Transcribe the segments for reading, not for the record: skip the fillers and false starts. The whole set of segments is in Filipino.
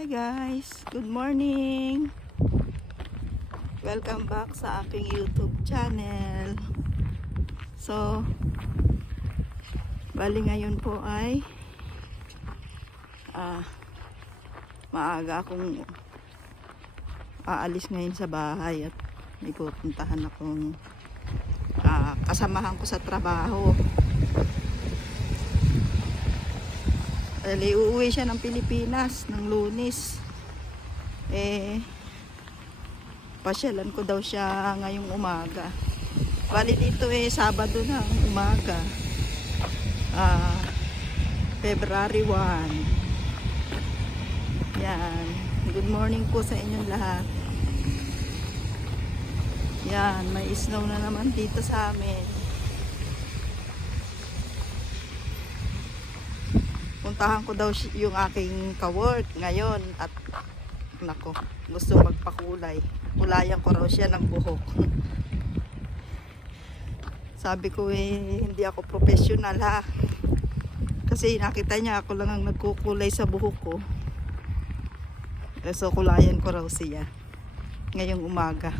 Hi guys, good morning. Welcome back sa aking YouTube channel. So, bali ngayon po ay maaga akong aalis ngayon sa bahay at may pupuntahan akong kasamahan ko sa trabaho. Dali, uuwi siya ng Pilipinas ng Lunes. Pasyalan ko daw siya ngayong umaga. Bali dito Sabado ng umaga. February 1. Yan. Good morning po sa inyong lahat. Yan, may snow na naman dito sa amin. Puntahan ko daw yung aking ka-work ngayon at nako, gusto magpakulay. Kulayan ko raw siya ng buhok. Sabi ko hindi ako professional ha. Kasi nakita niya ako lang ang nagkukulay sa buhok ko. So kulayan ko raw siya ngayong umaga.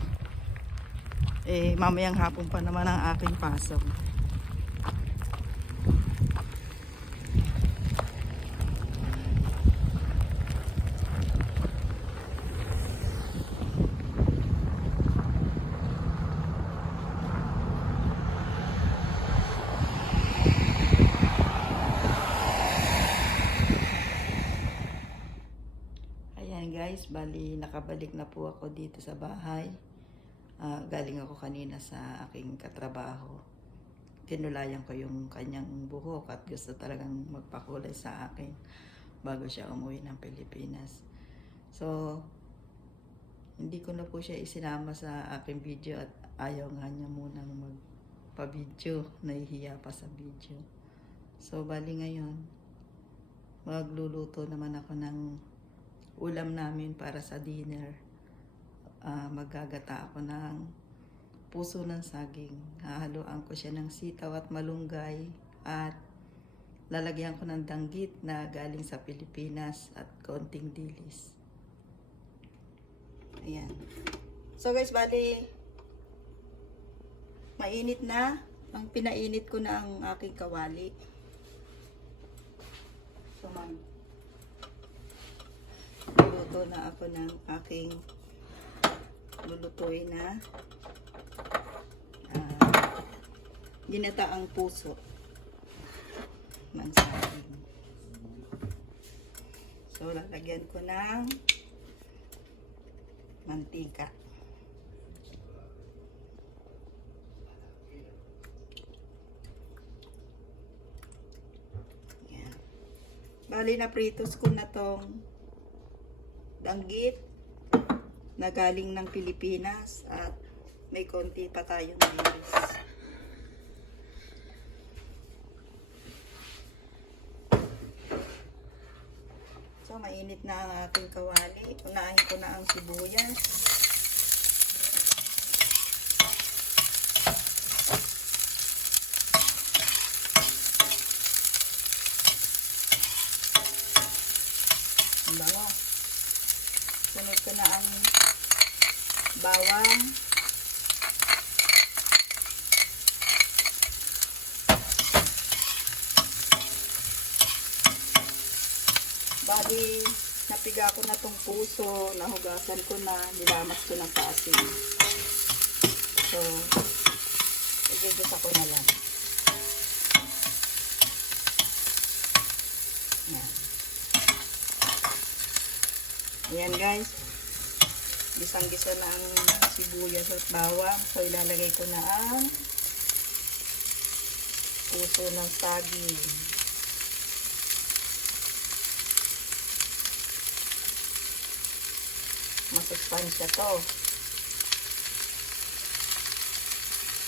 Mamayang hapon pa naman ang aking pasok. Guys, bali nakabalik na po ako dito sa bahay. Galing ako kanina sa aking katrabaho. Kinulayan ko yung kanyang buhok at gusto talagang magpakulay sa akin bago siya umuwi ng Pilipinas. So, hindi ko na po siya isinama sa aking video at ayaw nga niya munang magpa-video. Nahihiya pa sa video. So, bali ngayon, magluluto naman ako ng ulam namin para sa dinner. Maggagata ako ng puso ng saging. Hahaluan ko siya ng sitaw at malunggay at lalagyan ko ng danggit na galing sa Pilipinas at konting dilis. Ayan. So guys, bali mainit na. Ang pinainit ko na ang aking kawali. So luluto na ako ng aking lulutuin na ginataang puso ng saging. So lalagyan ko ng mantika. Yan. Bali na pritos ko na tong danggit na galing ng Pilipinas at may konti pa tayong dilis. So mainit na ang ating kawali. Unahin ko na ang sibuyas. Ang bango. Sunod ko na ang bawang. Bali, napiga ko na tong puso, nahugasan ko na, nilamas ko ng paasin. So, igigisa ko na lang. Yan. Ayan guys, gisang-gisa na ang sibuyas at bawang. So ilalagay ko na ang puso ng saging. Masustansya to.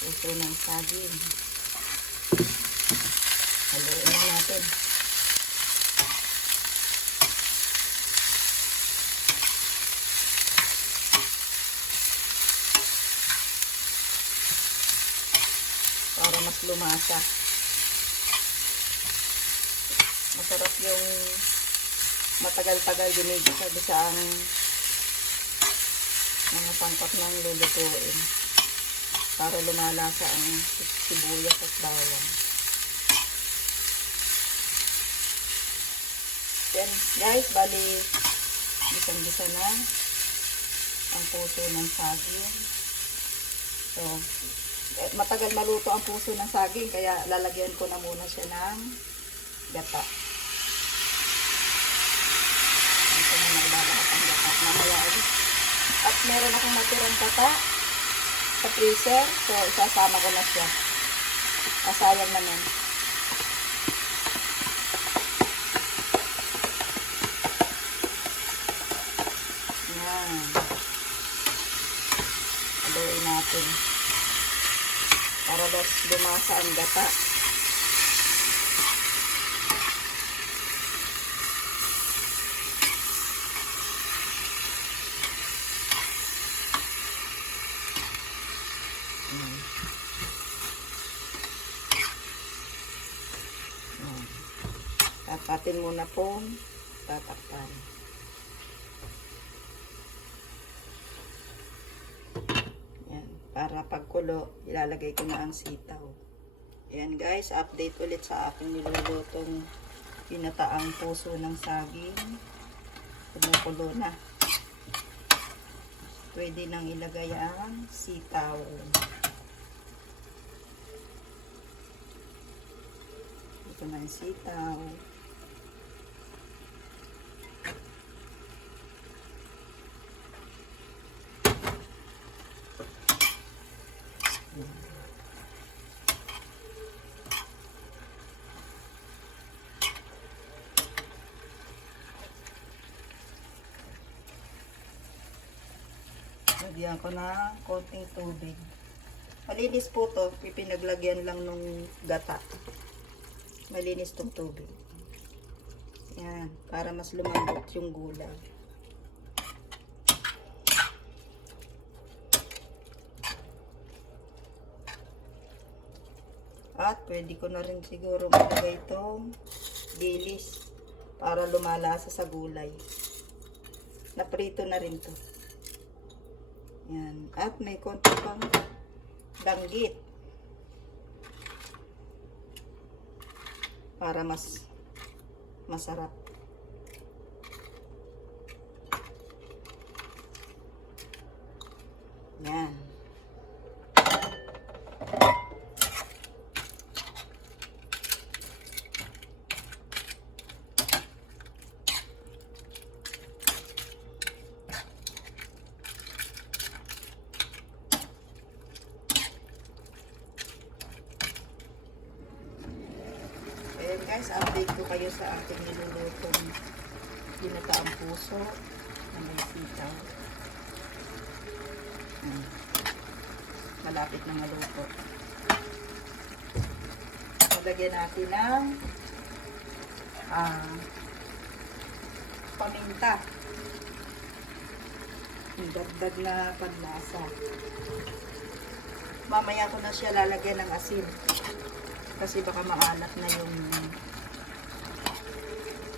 Puso ng saging. Haluin na natin. Para mas lumasa. Masarap yung matagal-tagal ginigisa ang mga sangkap ng lulutuin para lumalasa ang sibuyas at bawang. Yan guys, bali gisang-gisa na ang puso ng saging. So, matagal maluto ang puso ng saging kaya lalagyan ko na muna siya ng gata. Ito na naglalakot ang gata. Mamaya ulit. At meron akong natirang gata sa freezer. So, isasama ko na siya. Sayang naman. Yan. Haluin natin. Para lumasa ang gata. Tapatin muna pong tatakpan. Yan. Para pagkulo, ilalagay ko na ang sitaw. Yan guys, update ulit sa aking nilulutong pinataang puso ng saging. Kumukulo na. Pwede nang ilagay ang sitaw. Ito na ang sitaw. Lagyan ko na konting tubig. Malinis po to, pipinaglagyan lang nung gata. Malinis tong tubig. Yan, para mas lumambot yung gulay. At pwede ko na rin siguro malagay itong dilis para lumalasa sa gulay. Naprito na rin to. Yan. At may konti pang danggit. Para mas masarap. Yan. Guys, update ko kayo sa ating nilulutong pinataang puso na may sitaw. Malapit na maluto. Lagyan natin ng paminta. Dagdag na panlasa. Mamaya ko na siya lalagyan ng asin. Kasi baka maalat na yung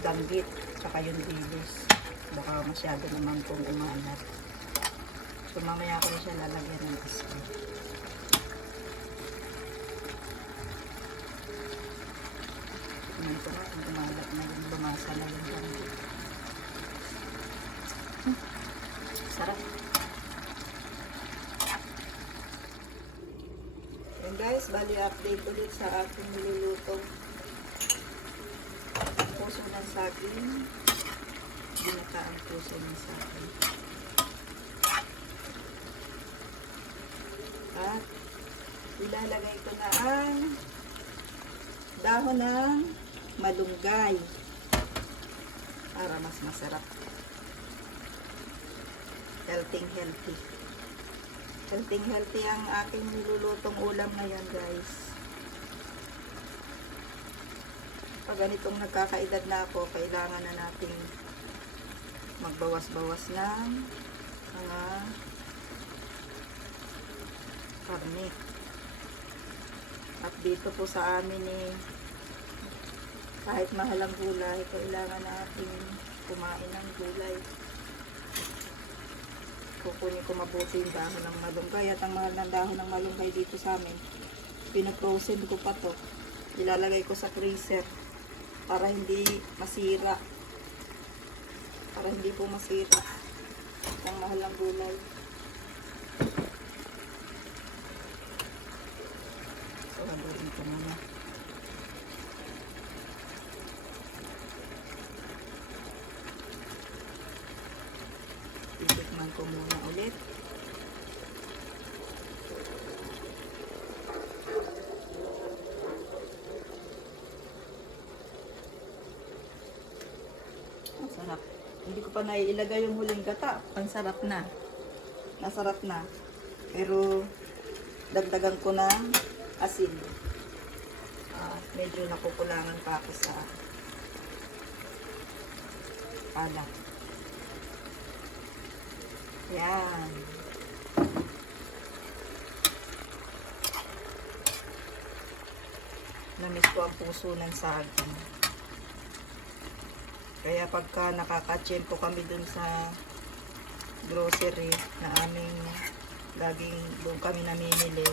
danggit saka yung dilis. Baka masyado naman kung umaalat. So mamaya ko na siya lalagyan ng asin. Tingnan ko nga kung umalat na yung lumasa na yung danggit. Sarap. And guys, bali update ulit sa ating nilulutong puso ng saging. Ginataang puso ng saging. At ilalagay ko na ang dahon ng malunggay para mas masarap. Healthy. Healthy ang aking nilulutong ulam na yan guys. Pag ganitong nagkakaedad na ako, kailangan na nating magbawas-bawas ng mga karne. At dito po sa amin Kahit mahal ang gulay, kailangan natin kumain ng gulay. Kukunin ko mabuti yung dahon ng malunggay. At ang mahal ng dahon ng malunggay dito sa amin, pinoprosen ko pa to. Ilalagay ko sa freezer para hindi masira. Para hindi po masira ang mahal ng gulay. So, haluin ko muna. Titikman ko muna ulit. Ang sarap. Hindi ko pa naiilagay yung huling gata. Ang sarap na. Nasarap na. Pero dagdagan ko ng asin. Medyo nakukulangan pa ako sa alat. Yan. Namiss ko ang puso ng saging. Kaya pagka nakakatsyempo kami dun sa grocery na aming laging doon kami namimili,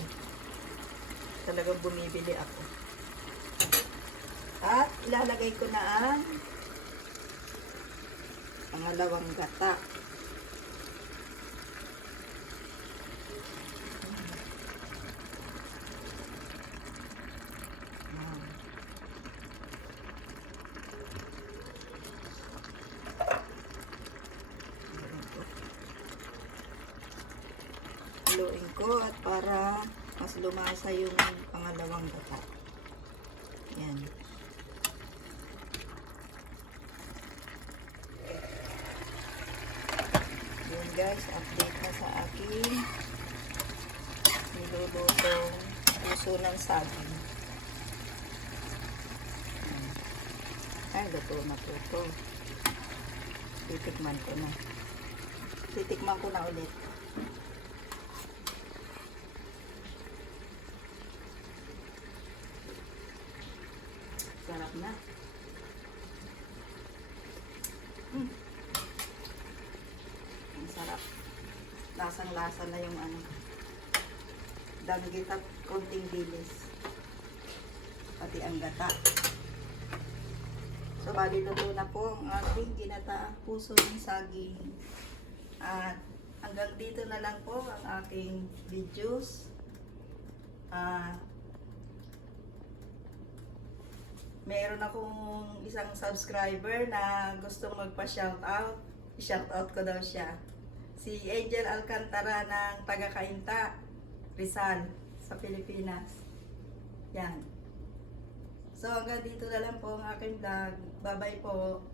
talagang bumibili ako. At ilalagay ko na ang pangalawang gata. Haluin ko at para mas lumasa yung pangalawang gata. Yan. Yun guys, update na sa aking nilulutong puso ng saging. Ay, luto na po ito. Titikman ko na. Titikman ko na ulit. Sarap na. Ang sarap. Lasang-lasa na yung ano. Danggit at konting dilis. Pati ang gata. So, bali luto na po ang ating ginataang puso ng saging. At hanggang dito na lang po ang aking videos. Meron akong isang subscriber na gustong magpa-shoutout. I-shoutout ko daw siya. Si Angel Alcantara ng taga-Cainta, Rizal, sa Pilipinas. Yan. So hanggang dito na lang po ang aking vlog. Bye-bye po.